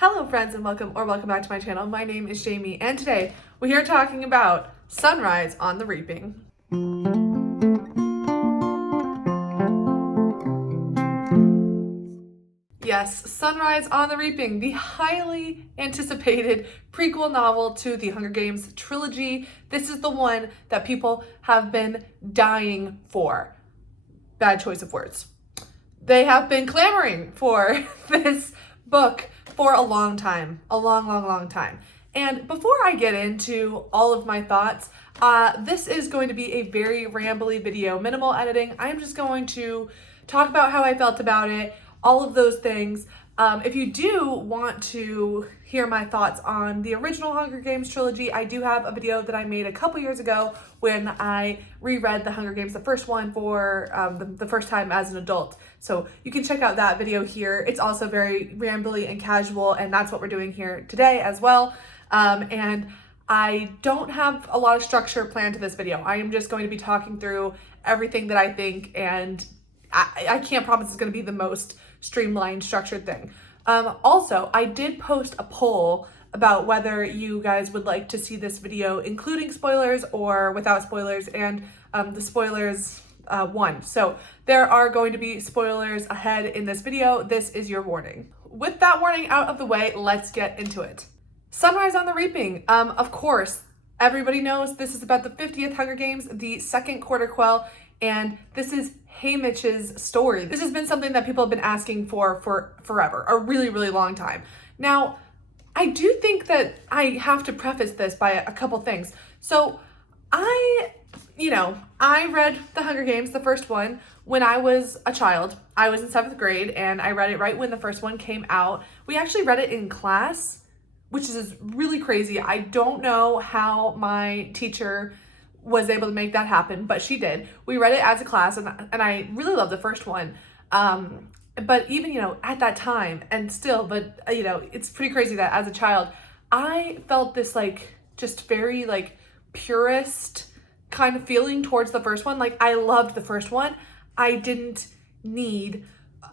Hello friends and welcome back to my channel. My name is Jamie and today we're here talking about Sunrise on the Reaping. Yes, Sunrise on the Reaping, the highly anticipated prequel novel to the Hunger Games trilogy. This is the one that people have been dying for. Bad choice of words. They have been clamoring for this book for a long time, a long time. And before I get into all of my thoughts, this is going to be a very rambly video, minimal editing. I'm just going to talk about how I felt about it, all of those things. If you do want to hear my thoughts on the original Hunger Games trilogy, I do have a video that I made a couple years ago when I reread the Hunger Games, the first one for the first time as an adult. So you can check out that video here. It's also very rambly and casual, and that's what we're doing here today as well. And I don't have a lot of structure planned to this video. I am just going to be talking through everything that I think, and I can't promise it's going to be the most streamlined, structured thing. Also, I did post a poll about whether you guys would like to see this video including spoilers or without spoilers, and the spoilers won. So there are going to be spoilers ahead in this video. This is your warning. With that warning out of the way, let's get into it. Sunrise on the Reaping. Of course, everybody knows this is about the 50th Hunger Games, the second quarter quell, and this is Haymitch's story. This has been something that people have been asking for forever, a really long time. Now, I do think that I have to preface this by a couple things. So I read The Hunger Games, the first one, when I was a child. I was in 7th grade and I read it right when the first one came out. We actually read it in class, which is really crazy. I don't know how my teacher was able to make that happen, but she did. We read it as a class, and I really loved the first one. But even, at that time, and still, but, it's pretty crazy that as a child, I felt this, just very, purist kind of feeling towards the first one. I loved the first one. I didn't need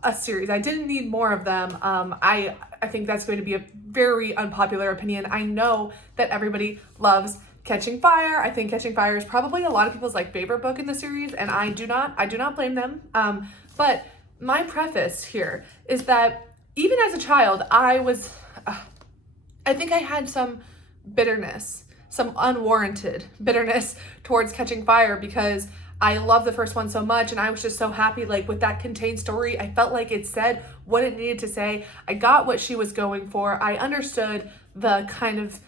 a series. I didn't need more of them. I think that's going to be a very unpopular opinion. I know that everybody loves Catching Fire. I think Catching Fire is probably a lot of people's favorite book in the series, and I do not blame them. But my preface here is that even as a child, I think I had some bitterness, some unwarranted bitterness towards Catching Fire, because I love the first one so much, and I was just so happy with that contained story. I felt like it said what it needed to say. I got what she was going for. I understood the kind of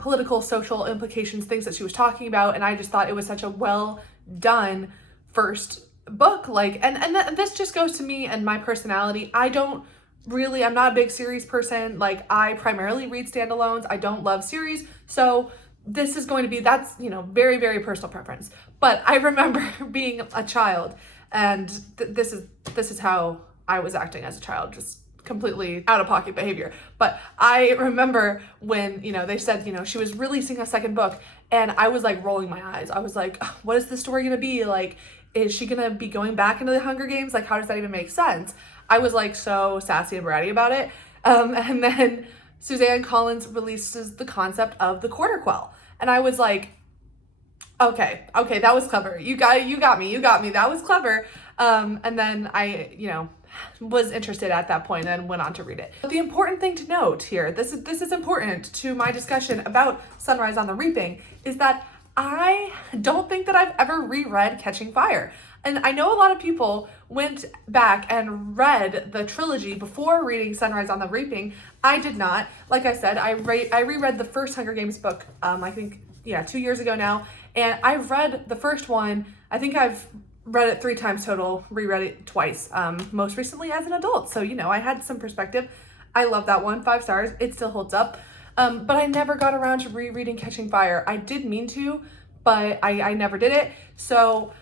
political, social implications, things that she was talking about, and I just thought it was such a well done first book. And this just goes to me and my personality. I'm not a big series person. I primarily read standalones. I don't love series, so this is going to be, that's very personal preference. But I remember being a child, and this is how I was acting as a child, just completely out of pocket behavior. But I remember when they said she was releasing a second book, and I was rolling my eyes. I was like, what is the story gonna be? Is she gonna be going back into the Hunger Games? How does that even make sense? I was so sassy and bratty about it. And then Suzanne Collins releases the concept of the quarter quell, and I was like, okay, that was clever. You got me. That was clever. And then I was interested at that point and went on to read it. But the important thing to note here, this is important to my discussion about Sunrise on the Reaping, is that I don't think that I've ever reread Catching Fire. And I know a lot of people went back and read the trilogy before reading Sunrise on the Reaping. I did not. Like I said, I reread the first Hunger Games book, I think, 2 years ago now. And I've read the first one. I think I've read it 3 times total, reread it twice, most recently as an adult. So, I had some perspective. I love that one, 5 stars. It still holds up. But I never got around to rereading Catching Fire. I did mean to, but I never did it. So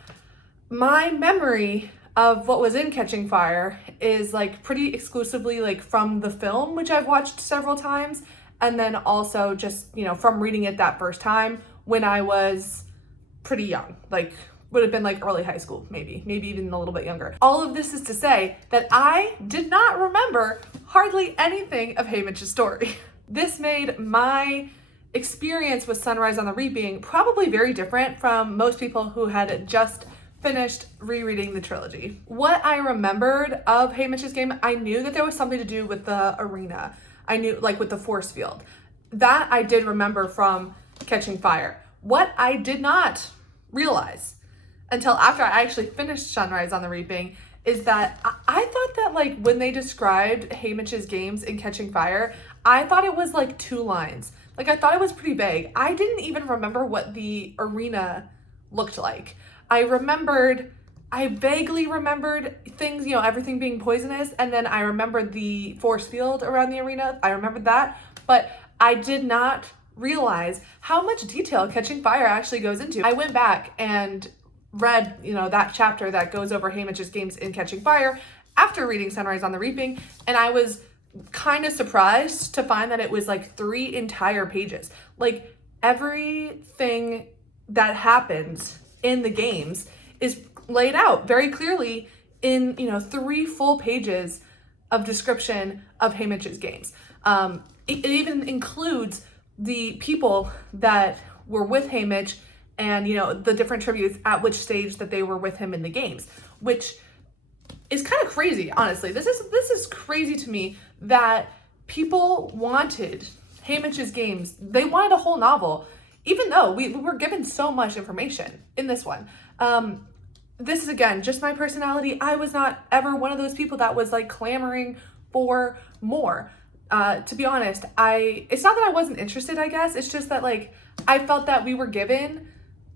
my memory of what was in Catching Fire is pretty exclusively from the film, which I've watched several times. And then also just, from reading it that first time when I was pretty young, would have been like early high school, maybe even a little bit younger. All of this is to say that I did not remember hardly anything of Haymitch's story. This made my experience with Sunrise on the Reaping probably very different from most people who had just finished rereading the trilogy. What I remembered of Haymitch's game, I knew that there was something to do with the arena. I knew, like, with the force field. That I did remember from Catching Fire. What I did not realize until after I actually finished Sunrise on the Reaping is that I thought that, like, when they described Haymitch's games in Catching Fire, I thought it was like 2 lines. Like, I thought it was pretty vague. I didn't even remember what the arena looked like. I vaguely remembered things, you know, everything being poisonous, and then I remembered the force field around the arena. I remembered that, but I did not realize how much detail Catching Fire actually goes into. I went back and read, you know, that chapter that goes over Haymitch's games in Catching Fire after reading Sunrise on the Reaping, and I was kind of surprised to find that it was like 3 entire pages. Like, everything that happens in the games is laid out very clearly in, you know, 3 full pages of description of Haymitch's games. It even includes the people that were with Haymitch and, you know, the different tributes at which stage that they were with him in the games, which is kind of crazy, honestly. This is crazy to me that people wanted Haymitch's games. They wanted a whole novel, even though we were given so much information in this one. This is, again, just my personality. I was not ever one of those people that was like clamoring for more. To be honest, it's not that I wasn't interested, I guess. It's just that, like, I felt that we were given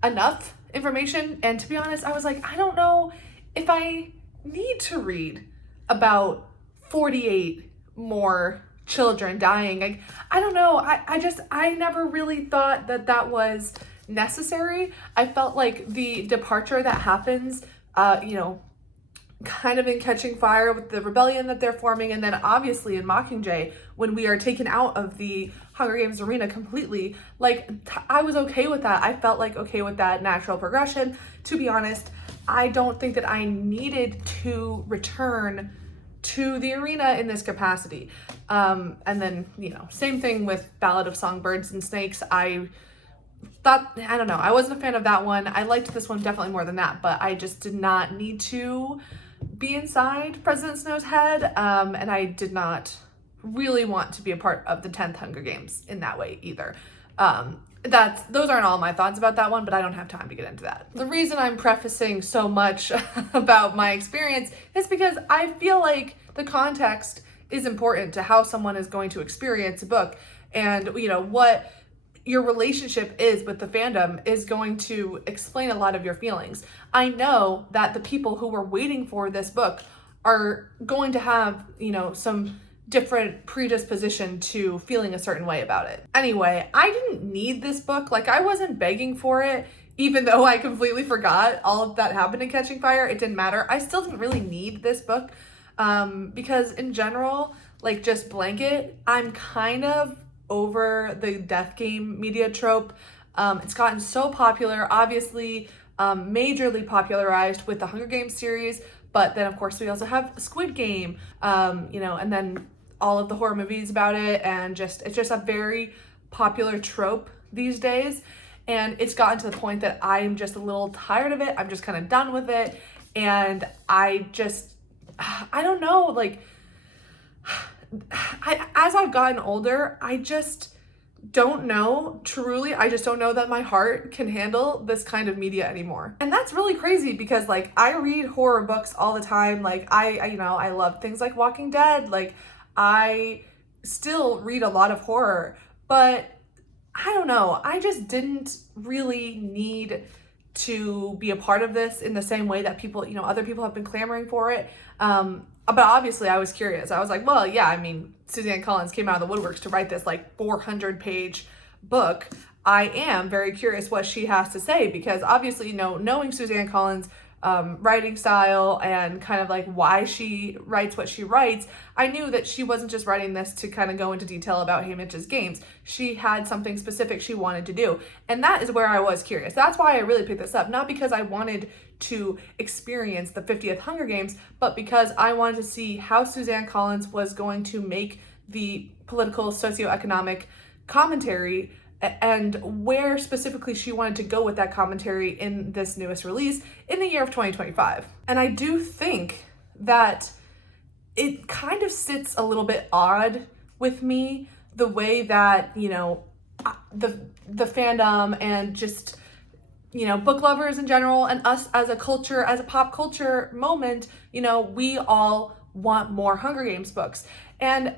enough information. And to be honest, I was like, I don't know if I need to read about 48 more children dying. Like, I don't know. I never really thought that was necessary. I felt like the departure that happens, you know, kind of in Catching Fire with the rebellion that they're forming, and then obviously in Mockingjay when we are taken out of the Hunger Games arena completely, like, I was okay with that. I felt like okay with that natural progression. To be honest, I don't think that I needed to return to the arena in this capacity. And then, you know, same thing with Ballad of Songbirds and Snakes. I don't know, I wasn't a fan of that one. I liked this one definitely more than that, but I just did not need to be inside President Snow's head, and I did not really want to be a part of the 10th Hunger Games in that way either. Those aren't all my thoughts about that one, but I don't have time to get into that. The reason I'm prefacing so much about my experience is because I feel like the context is important to how someone is going to experience a book, and, you know, what your relationship is with the fandom is going to explain a lot of your feelings. I know that the people who were waiting for this book are going to have, you know, some different predisposition to feeling a certain way about it. Anyway, I didn't need this book. Like, I wasn't begging for it, even though I completely forgot all of that happened in Catching Fire. It didn't matter. I still didn't really need this book, because in general, like, just blanket, I'm kind of over the death game media trope. It's gotten so popular, obviously, majorly popularized with the Hunger Games series, but then of course we also have Squid Game, you know, and then all of the horror movies about it, and it's just a very popular trope these days, and it's gotten to the point that I'm just a little tired of it. I'm just kind of done with it, and I don't know, like, as I've gotten older, I just don't know, truly, I just don't know that my heart can handle this kind of media anymore. And that's really crazy because, like, I read horror books all the time. Like, I you know, I love things like Walking Dead. Like, I still read a lot of horror, but I don't know, I just didn't really need to be a part of this in the same way that people, you know, other people have been clamoring for it. But obviously I was curious. I was like, well, yeah, I mean, Suzanne Collins came out of the woodworks to write this like 400-page book. I am very curious what she has to say, because obviously, you know, knowing Suzanne Collins, writing style and kind of like why she writes what she writes, I knew that she wasn't just writing this to kind of go into detail about Haymitch's games. She had something specific she wanted to do. And that is where I was curious. That's why I really picked this up. Not because I wanted to experience the 50th Hunger Games, but because I wanted to see how Suzanne Collins was going to make the political, socioeconomic commentary and where specifically she wanted to go with that commentary in this newest release in the year of 2025. And I do think that it kind of sits a little bit odd with me, the way that, you know, the fandom and just, you know, book lovers in general and us as a culture, as a pop culture moment, you know, we all want more Hunger Games books. And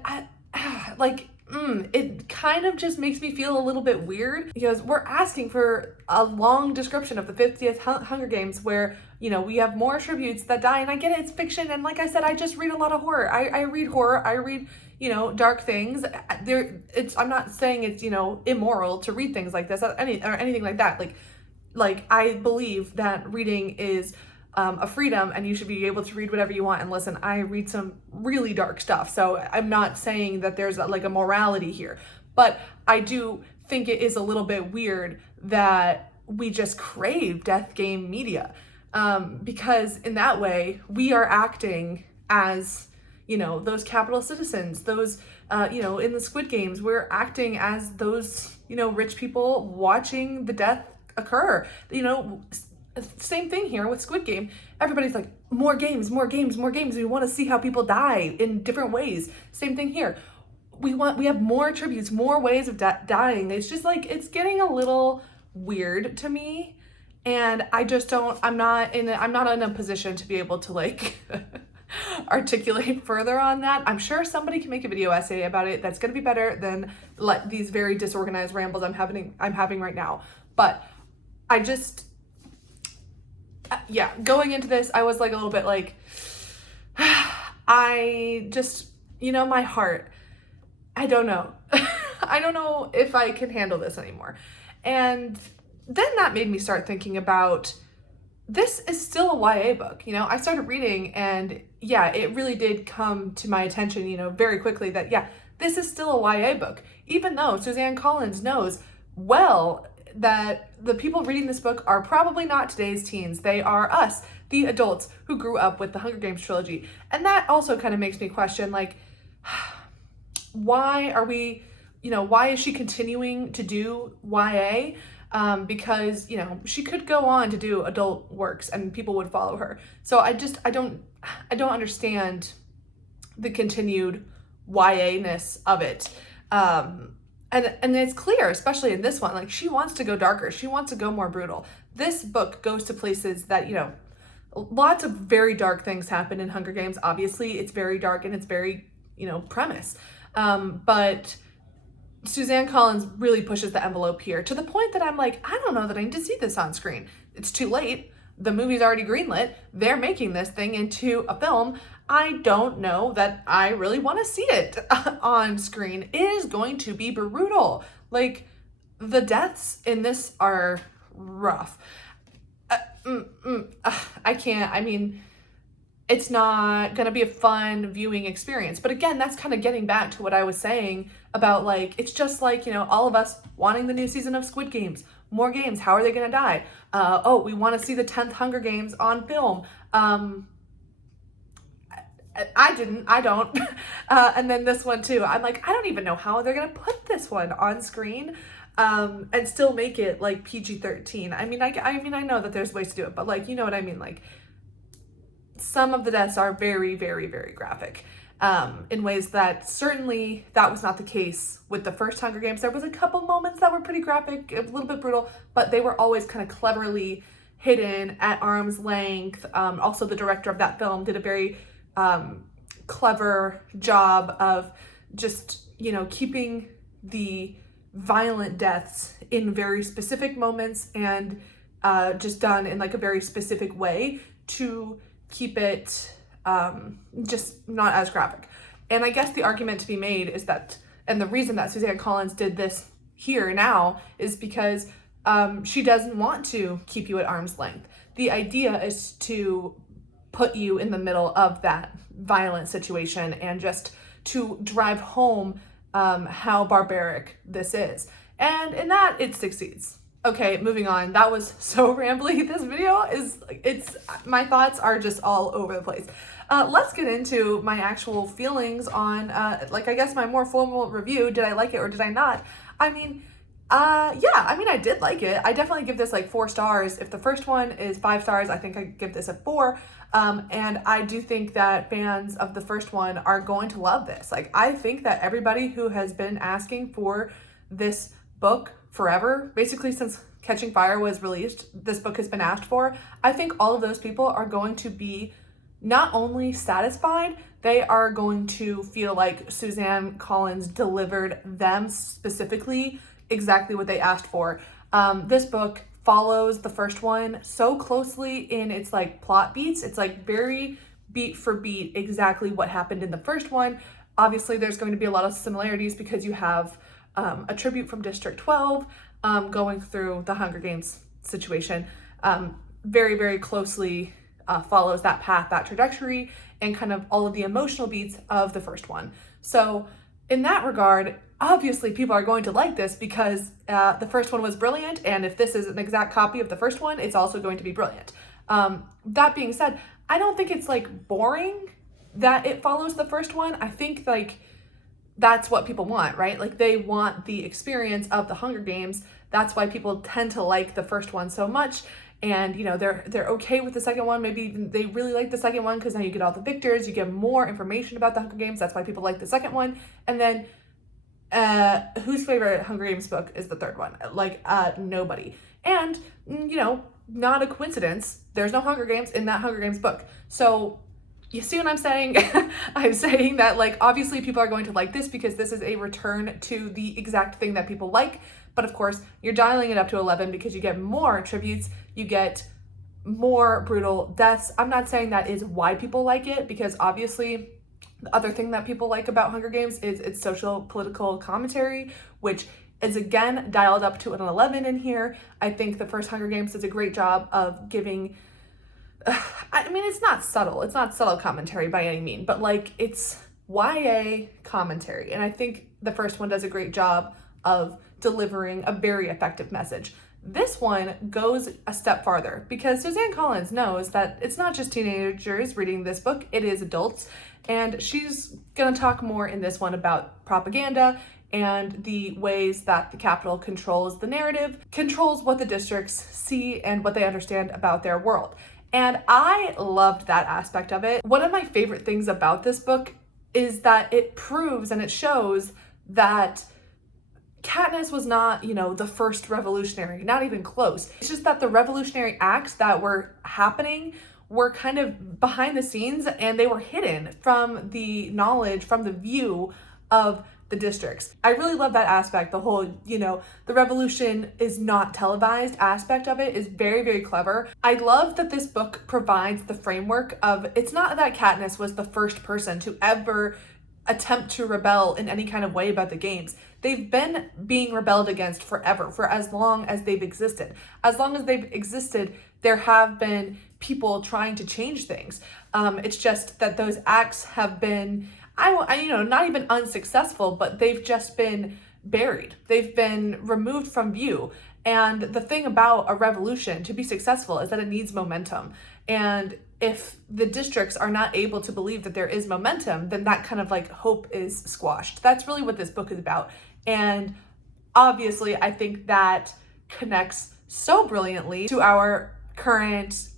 it kind of just makes me feel a little bit weird because we're asking for a long description of the 50th Hunger Games where, you know, we have more tributes that die. And I get it, it's fiction. And like I said, I just read a lot of horror. I read horror. I read, you know, dark things. I'm not saying it's, you know, immoral to read things like this or anything like that. Like I believe that reading is a freedom and you should be able to read whatever you want. And listen, I read some really dark stuff. So I'm not saying that there's like a morality here, but I do think it is a little bit weird that we just crave death game media. Because in that way we are acting as, you know, those capital citizens, those, you know, in the Squid Games, we're acting as those, you know, rich people watching the death occur, you know. Same thing here with Squid Game. Everybody's like, more games, more games, more games. We want to see how people die in different ways. Same thing here. We have more tributes, more ways of dying. It's just like, it's getting a little weird to me. And I just I'm not in a position to be able to like articulate further on that. I'm sure somebody can make a video essay about it that's going to be better than like these very disorganized rambles I'm having right now. But I just, yeah, going into this, I was like a little bit like, I just, you know, my heart, I don't know. I don't know if I can handle this anymore. And then that made me start thinking about, this is still a YA book. You know, I started reading and yeah, it really did come to my attention, you know, very quickly that, yeah, this is still a YA book. Even though Suzanne Collins knows well that the people reading this book are probably not today's teens. They are us, the adults who grew up with the Hunger Games trilogy. And that also kind of makes me question, like, why are we, you know, why is she continuing to do YA? Because, you know, she could go on to do adult works and people would follow her. So I don't understand the continued YA-ness of it. And it's clear, especially in this one, like she wants to go darker. She wants to go more brutal. This book goes to places that, you know, lots of very dark things happen in Hunger Games. Obviously, it's very dark and it's very, you know, premise. But Suzanne Collins really pushes the envelope here to the point that I'm like, I don't know that I need to see this on screen. It's too late. The movie's already greenlit. They're making this thing into a film. I don't know that I really want to see it on screen. It is going to be brutal. Like, the deaths in this are rough. I can't, I mean, it's not going to be a fun viewing experience. But again, that's kind of getting back to what I was saying about, like, it's just like, you know, all of us wanting the new season of Squid Games. More games. How are they going to die? Oh, we want to see the 10th Hunger Games on film. I don't. And then this one too. I'm like, I don't even know how they're going to put this one on screen and still make it like PG-13. I mean, I know that there's ways to do it, but like, you know what I mean? Like, some of the deaths are very, very, very graphic in ways that certainly that was not the case with the first Hunger Games. There was a couple moments that were pretty graphic, a little bit brutal, but they were always kind of cleverly hidden at arm's length. Also, the director of that film did a very clever job of just, you know, keeping the violent deaths in very specific moments and just done in like a very specific way to keep it just not as graphic. And I guess the argument to be made is that, and the reason that Suzanne Collins did this here now is because she doesn't want to keep you at arm's length. The idea is to put you in the middle of that violent situation and just to drive home how barbaric this is. And in that, it succeeds. Okay, moving on. That was so rambly. This video my thoughts are just all over the place. Let's get into my actual feelings on, I guess my more formal review. Did I like it or did I not? I did like it. I definitely give this like 4 stars. If the first one is 5 stars, I think I give this a 4. And I do think that fans of the first one are going to love this. Like, I think that everybody who has been asking for this book forever, basically since Catching Fire was released, this book has been asked for. I think all of those people are going to be not only satisfied, they are going to feel like Suzanne Collins delivered them specifically exactly what they asked for. This book follows the first one so closely in its like plot beats. It's like very beat for beat exactly what happened in the first one. Obviously, there's going to be a lot of similarities because you have a tribute from District 12 going through the Hunger Games situation. Very, very closely follows that path, that trajectory, and kind of all of the emotional beats of the first one. So in that regard, obviously people are going to like this because the first one was brilliant, and if this is an exact copy of the first one, it's also going to be brilliant. That being said, I don't think it's like boring that it follows the first one. I think like that's what people want, right? Like they want the experience of the Hunger Games. That's why people tend to like the first one so much. And you know, they're okay with the second one. Maybe even they really like the second one because now you get all the victors, you get more information about the Hunger Games. That's why people like the second one. And then whose favorite Hunger Games book is the third one? Like nobody. And you know, not a coincidence, there's no Hunger Games in that Hunger Games book. So you see what I'm saying? I'm saying that like obviously people are going to like this because this is a return to the exact thing that people like. But of course, you're dialing it up to 11 because you get more tributes, you get more brutal deaths. I'm not saying that is why people like it, because obviously the other thing that people like about Hunger Games is its social political commentary, which is again dialed up to an 11 in here. I think the first Hunger Games does a great job of giving, I mean, it's not subtle commentary by any means, but like it's YA commentary. And I think the first one does a great job of delivering a very effective message. This one goes a step farther because Suzanne Collins knows that it's not just teenagers reading this book, it is adults. And she's gonna talk more in this one about propaganda and the ways that the Capitol controls the narrative, controls what the districts see and what they understand about their world. And I loved that aspect of it. One of my favorite things about this book is that it proves and it shows that Katniss was not, you know, the first revolutionary, not even close. It's just that the revolutionary acts that were happening were kind of behind the scenes and they were hidden from the knowledge, from the view of the districts. I really love that aspect. The whole, you know, the revolution is not televised aspect of it is very, very clever. I love that this book provides the framework of, it's not that Katniss was the first person to ever attempt to rebel in any kind of way about the games. They've been being rebelled against forever, for as long as they've existed. As long as they've existed, there have been people trying to change things. It's just that those acts have been, not even unsuccessful, but they've just been buried. They've been removed from view. And the thing about a revolution to be successful is that it needs momentum. And if the districts are not able to believe that there is momentum, then that kind of like hope is squashed. That's really what this book is about. And obviously, I think that connects so brilliantly to our current,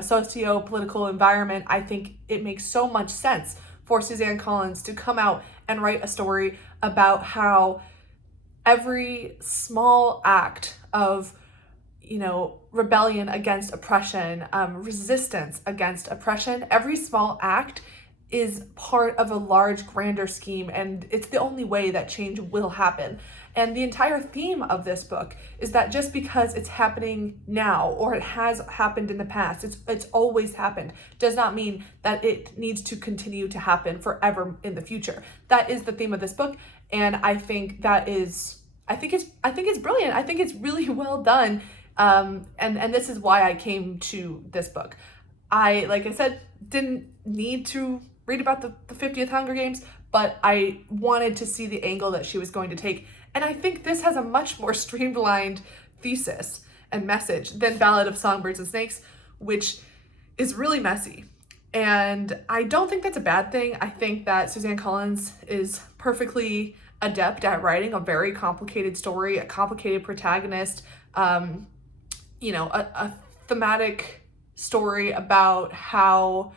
socio-political environment. I think it makes so much sense for Suzanne Collins to come out and write a story about how every small act of rebellion against oppression, resistance against oppression, every small act is part of a large, grander scheme, and it's the only way that change will happen. And the entire theme of this book is that just because it's happening now, or it has happened in the past, it's always happened, does not mean that it needs to continue to happen forever in the future. That is the theme of this book, and I think that is, I think it's brilliant. I think it's really well done. And this is why I came to this book. Like I said, didn't need to read about the 50th Hunger Games, but I wanted to see the angle that she was going to take. And I think this has a much more streamlined thesis and message than Ballad of Songbirds and Snakes, which is really messy. And I don't think that's a bad thing. I think that Suzanne Collins is perfectly adept at writing a very complicated story, a complicated protagonist, a thematic story about how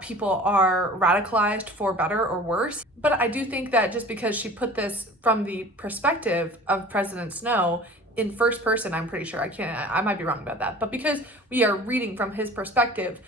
people are radicalized for better or worse. But I do think that just because she put this from the perspective of President Snow in first person, I'm pretty sure, I might be wrong about that, but because we are reading from his perspective,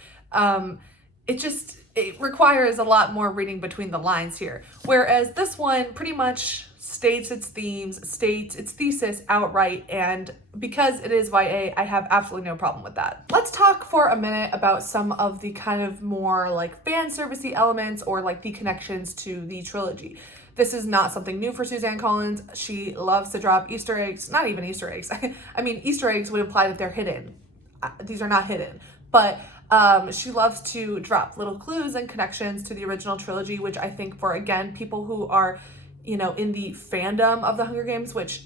it requires a lot more reading between the lines here. Whereas this one pretty much states its themes, states its thesis outright, and because it is YA, I have absolutely no problem with that. Let's talk for a minute about some of the kind of more like fan servicey elements or like the connections to the trilogy. This is not something new for Suzanne Collins. She loves to drop Easter eggs, not even Easter eggs. I mean, Easter eggs would imply that they're hidden. These are not hidden, but she loves to drop little clues and connections to the original trilogy, which I think for, again, people who are, in the fandom of the Hunger Games, which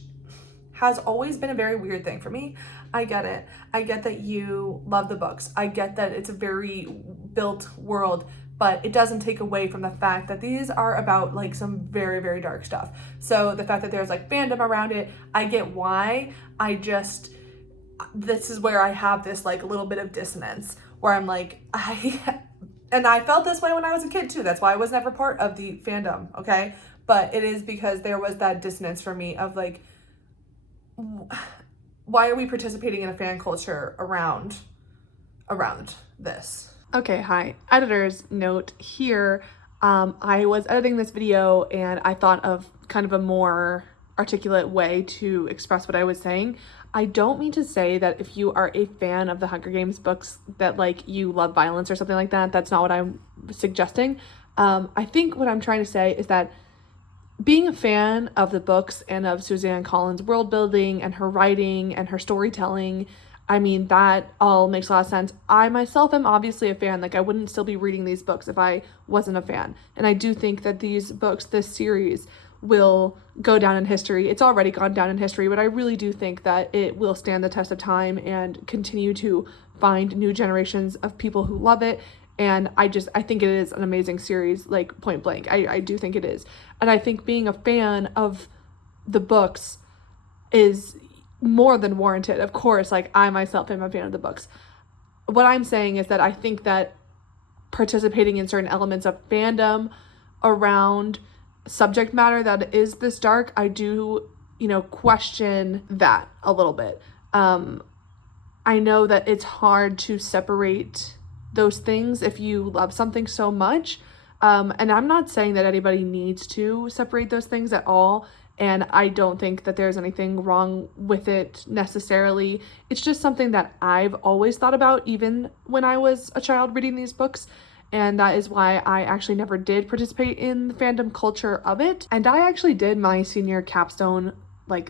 has always been a very weird thing for me. I get it. I get that you love the books. I get that it's a very built world, but it doesn't take away from the fact that these are about like some very, very dark stuff. So the fact that there's like fandom around it, I get why. This is where I have this like little bit of dissonance where I'm like, and I felt this way when I was a kid too. That's why I was never part of the fandom, okay? But it is because there was that dissonance for me of like, why are we participating in a fan culture around this? Okay, hi. Editor's note here. I was editing this video and I thought of kind of a more articulate way to express what I was saying. I don't mean to say that if you are a fan of the Hunger Games books that like you love violence or something like that. That's not what I'm suggesting. I think what I'm trying to say is that being a fan of the books and of Suzanne Collins' world building and her writing and her storytelling, I mean, that all makes a lot of sense. I myself am obviously a fan. Like, I wouldn't still be reading these books if I wasn't a fan. And I do think that these books, this series, will go down in history. It's already gone down in history, but I really do think that it will stand the test of time and continue to find new generations of people who love it. And I think it is an amazing series, like point blank. I do think it is. And I think being a fan of the books is more than warranted. Of course, like I myself am a fan of the books. What I'm saying is that I think that participating in certain elements of fandom around subject matter that is this dark, I do, question that a little bit. I know that it's hard to separate those things if you love something so much. And I'm not saying that anybody needs to separate those things at all. And I don't think that there's anything wrong with it necessarily. It's just something that I've always thought about, even when I was a child reading these books. And that is why I actually never did participate in the fandom culture of it. And I actually did my senior capstone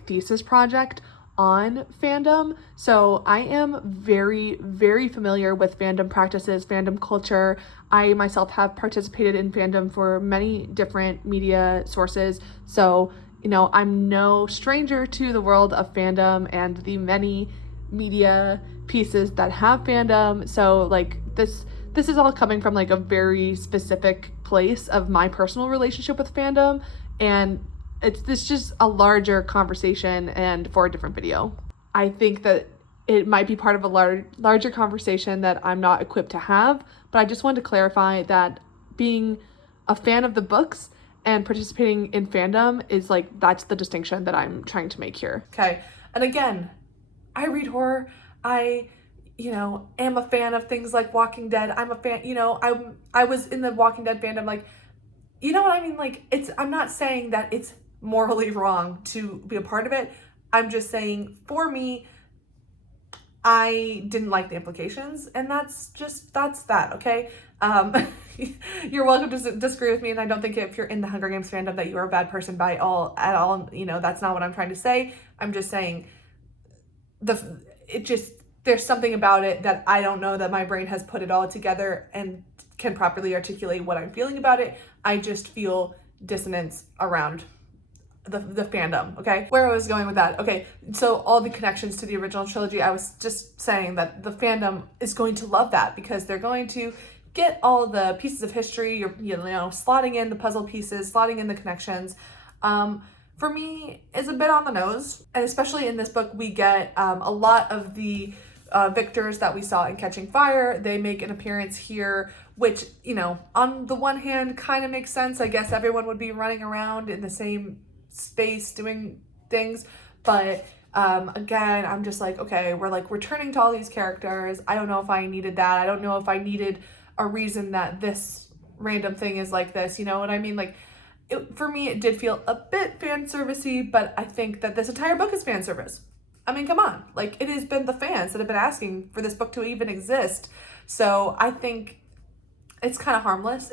thesis project on fandom. So I am very, very familiar with fandom practices, fandom culture. I myself have participated in fandom for many different media sources. So, I'm no stranger to the world of fandom and the many media pieces that have fandom. So this is all coming from a very specific place of my personal relationship with fandom, and it's just a larger conversation and for a different video. I think that it might be part of a larger conversation that I'm not equipped to have, but I just wanted to clarify that being a fan of the books and participating in fandom is that's the distinction that I'm trying to make here. Okay, and again, I read horror. I am a fan of things like Walking Dead. I'm a fan, I was in the Walking Dead fandom, you know what I mean? I'm not saying that it's morally wrong to be a part of it. I'm just saying, for me, I didn't like the implications, and that's that, okay? Um, you're welcome to disagree with me, and I don't think if you're in the Hunger Games fandom that you are a bad person at all. That's not what I'm trying to say. I'm just saying there's something about it that I don't know that my brain has put it all together and can properly articulate what I'm feeling about it. I just feel dissonance around the fandom, okay? Where I was going with that, okay, so all the connections to the original trilogy, I was just saying that the fandom is going to love that because they're going to get all the pieces of history, slotting in the puzzle pieces, slotting in the connections. For me, is a bit on the nose, and especially in this book, we get a lot of the victors that we saw in Catching Fire. They make an appearance here, which, on the one hand kind of makes sense. I guess everyone would be running around in the same space doing things, but again, I'm just like, okay, we're like returning to all these characters. I don't know if I needed that. I don't know if I needed a reason that this random thing is like this, you know what I mean? Like, for me, it did feel a bit fan servicey, but I think that this entire book is fan service. I mean, come on, like, it has been the fans that have been asking for this book to even exist. So I think it's kind of harmless.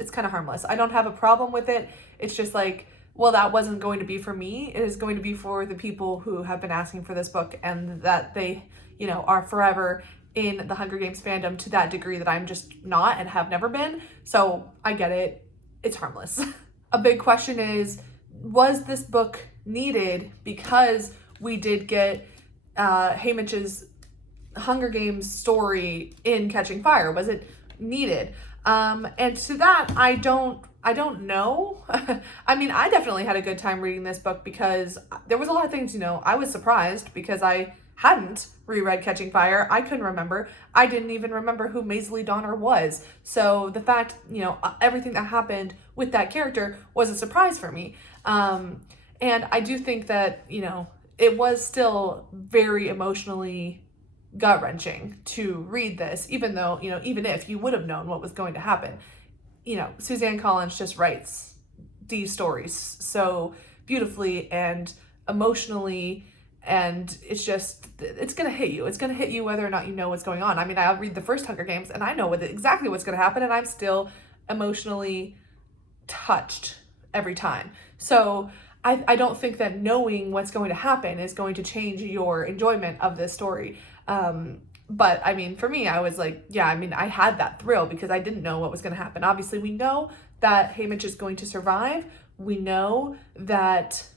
I don't have a problem with it. It's just like, well, that wasn't going to be for me. It is going to be for the people who have been asking for this book and that they, are forever in the Hunger Games fandom to that degree that I'm just not and have never been. So I get it. It's harmless. A big question is, was this book needed because we did get Haymitch's Hunger Games story in Catching Fire? Was it needed? And to that, I don't know. I mean, I definitely had a good time reading this book because there was a lot of things, I was surprised because I hadn't reread Catching Fire. I couldn't remember. I didn't even remember who Maisie Donner was. So the fact, everything that happened with that character was a surprise for me. And I do think that, it was still very emotionally gut-wrenching to read this, even though, even if you would have known what was going to happen. Suzanne Collins just writes these stories so beautifully and emotionally, and it's going to hit you. It's going to hit you whether or not you know what's going on. I mean, I'll read the first Hunger Games and I know exactly what's going to happen, and I'm still emotionally touched every time. So I don't think that knowing what's going to happen is going to change your enjoyment of this story. But I mean, for me, I was like, yeah, I mean, I had that thrill because I didn't know what was going to happen. Obviously, we know that Haymitch is going to survive. We know that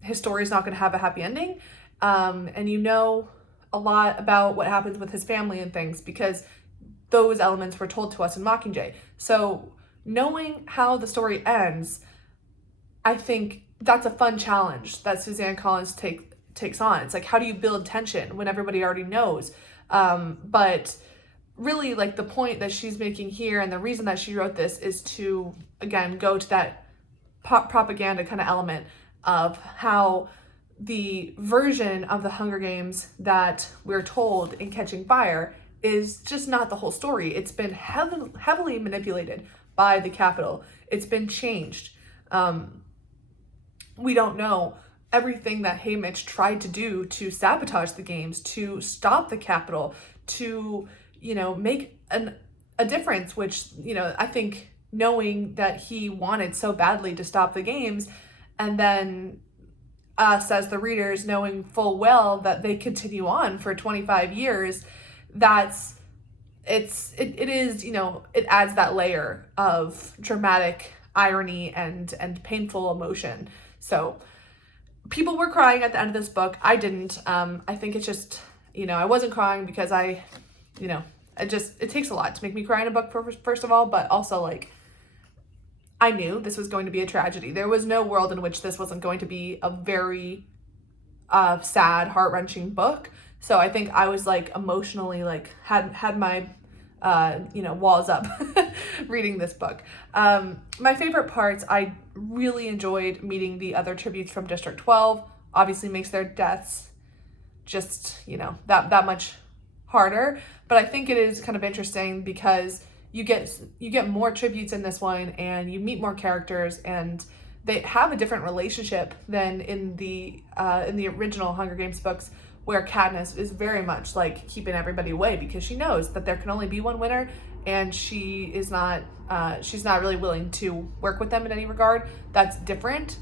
his story is not going to have a happy ending. And a lot about what happens with his family and things because those elements were told to us in Mockingjay. So knowing how the story ends, I think that's a fun challenge that Suzanne Collins takes on. It's like, how do you build tension when everybody already knows? But really, like, the point that she's making here and the reason that she wrote this is to, again, go to that propaganda kind of element of how the version of the Hunger Games that we're told in Catching Fire is just not the whole story. It's been heavily manipulated by the Capitol. It's been changed. We don't know everything that Haymitch tried to do to sabotage the games, to stop the Capitol, to, make a difference, which, I think knowing that he wanted so badly to stop the games, and then us as the readers knowing full well that they continue on for 25 years, it adds that layer of dramatic irony and painful emotion. So people were crying at the end of this book. I didn't. I think it's just, I wasn't crying because it takes a lot to make me cry in a book, first of all, but also, like, I knew this was going to be a tragedy. There was no world in which this wasn't going to be a very sad, heart-wrenching book. So I think I was, like, emotionally, like, had my walls up reading this book. My favorite parts, I really enjoyed meeting the other tributes from District 12. Obviously makes their deaths just, that much harder. But I think it is kind of interesting because you get more tributes in this one and you meet more characters and they have a different relationship than in the original Hunger Games books, where Katniss is very much like keeping everybody away because she knows that there can only be one winner, and she's not really willing to work with them in any regard. That's different.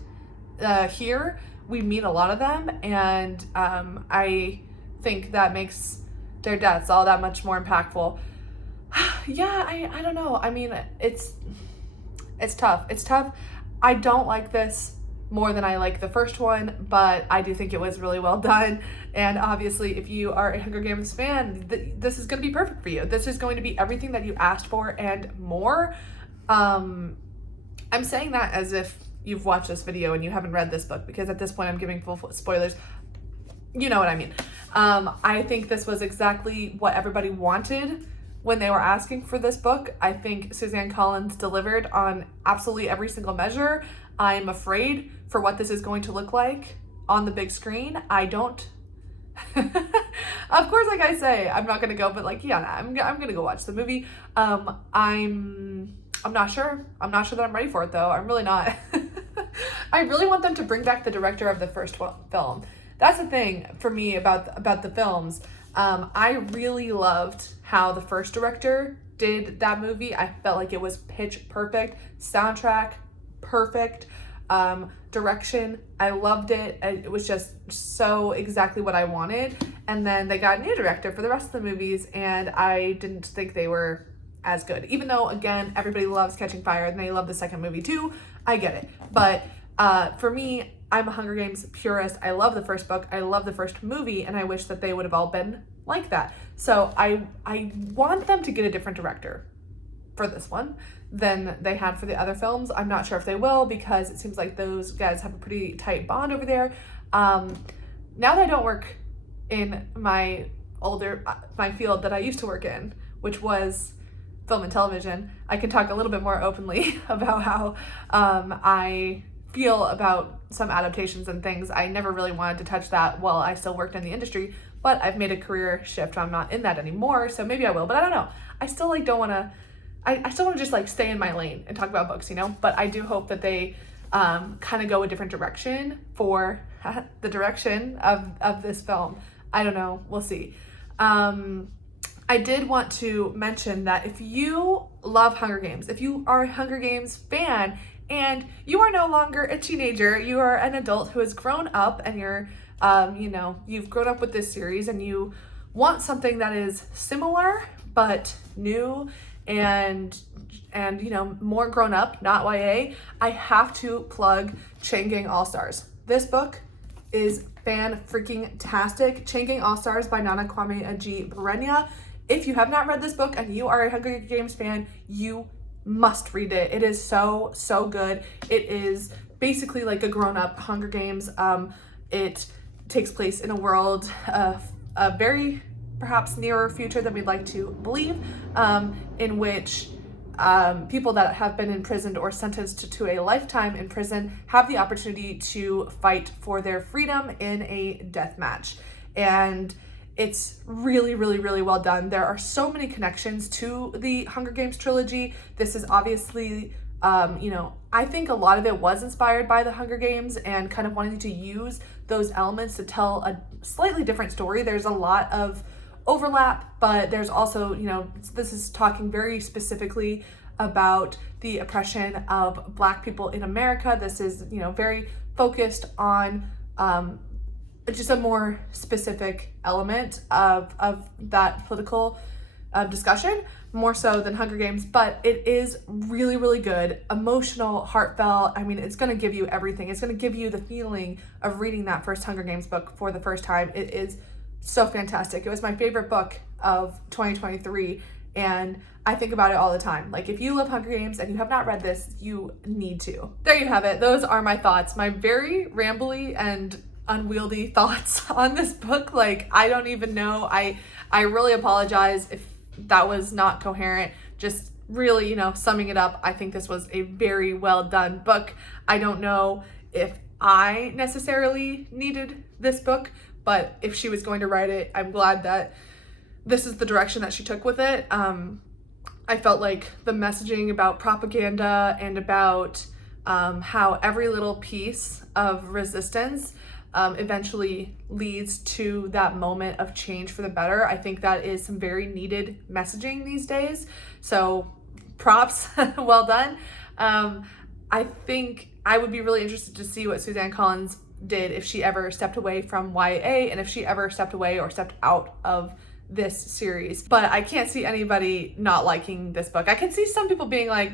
Here we meet a lot of them, and I think that makes their deaths all that much more impactful. Yeah, I don't know. I mean, it's tough. It's tough. I don't like this more than I like the first one, but I do think it was really well done. And obviously, if you are a Hunger Games fan, this is going to be perfect for you. This is going to be everything that you asked for and more. I'm saying that as if you've watched this video and you haven't read this book, because at this point I'm giving full spoilers. You know what I mean. I think this was exactly what everybody wanted when they were asking for this book. I think Suzanne Collins delivered on absolutely every single measure. I'm afraid for what this is going to look like on the big screen. I don't of course, like I say, I'm not gonna go, but like, yeah, I'm gonna go watch the movie. I'm not sure. I'm not sure that I'm ready for it though. I'm really not. I really want them to bring back the director of the first film. That's the thing for me about the films. I really loved how the first director did that movie. I felt like it was pitch perfect. Soundtrack, perfect. Direction, I loved it. It was just so exactly what I wanted. And then they got a new director for the rest of the movies, and I didn't think they were as good. Even though, again, everybody loves Catching Fire and they love the second movie too. I get it. But for me, I'm a Hunger Games purist. I love the first book. I love the first movie, and I wish that they would have all been like that. So I want them to get a different director for this one than they had for the other films. I'm not sure if they will, because it seems like those guys have a pretty tight bond over there. Now that I don't work in my field that I used to work in, which was film and television, I can talk a little bit more openly about how I feel about some adaptations and things. I never really wanted to touch that while I still worked in the industry, but I've made a career shift. I'm not in that anymore, so maybe I will, but I don't know. I still like don't want to I still want to just like stay in my lane and talk about books, you know, but I do hope that they kind of go a different direction for the direction of this film. I don't know. We'll see. I did want to mention that if you love Hunger Games, if you are a Hunger Games fan and you are no longer a teenager, you are an adult who has grown up, and you're, you've grown up with this series and you want something that is similar but new and more grown up, not YA, I have to plug Chain Gang All-Stars. This book is fan-freaking-tastic. Chain Gang All-Stars by Nana Kwame Adjei-Brenyah. If you have not read this book and you are a Hunger Games fan, you must read it. It is so good. It is basically like a grown-up Hunger Games. It takes place in a world of a very perhaps nearer future than we'd like to believe, in which people that have been imprisoned or sentenced to a lifetime in prison have the opportunity to fight for their freedom in a death match. And it's really well done. There are so many connections to the Hunger Games trilogy. This is obviously, I think a lot of it was inspired by the Hunger Games and kind of wanting to use those elements to tell a slightly different story. There's a lot of overlap, but there's also, this is talking very specifically about the oppression of Black people in America. This is, very focused on just a more specific element of that political discussion, more so than Hunger Games, but it is really good, emotional, heartfelt. I mean, it's going to give you everything. It's going to give you the feeling of reading that first Hunger Games book for the first time. It is so fantastic. It was my favorite book of 2023, and I think about it all the time. Like, if you love Hunger Games and you have not read this, you need to. There you have it. Those are my thoughts, my very rambly and unwieldy thoughts on this book. Like, I don't even know. I really apologize if that was not coherent. Just really, summing it up, I think this was a very well done book. I don't know if I necessarily needed this book, but if she was going to write it, I'm glad that this is the direction that she took with it. I felt like the messaging about propaganda and about how every little piece of resistance eventually leads to that moment of change for the better. I think that is some very needed messaging these days. So props, well done. I think I would be really interested to see what Suzanne Collins did if she ever stepped away from YA and if she ever stepped away or stepped out of this series. But I can't see anybody not liking this book. I can see some people being like,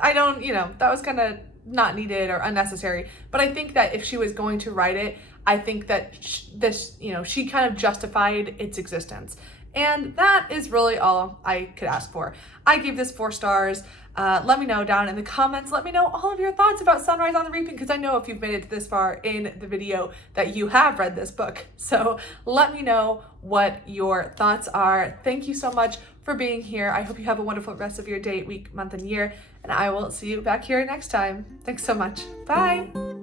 I don't, that was kind of not needed or unnecessary. But I think that if she was going to write it, I think that she kind of justified its existence. And that is really all I could ask for. I gave this 4 stars. Let me know down in the comments. Let me know all of your thoughts about Sunrise on the Reaping, because I know if you've made it this far in the video that you have read this book. So let me know what your thoughts are. Thank you so much for being here. I hope you have a wonderful rest of your day, week, month, and year, and I will see you back here next time. Thanks so much. Bye.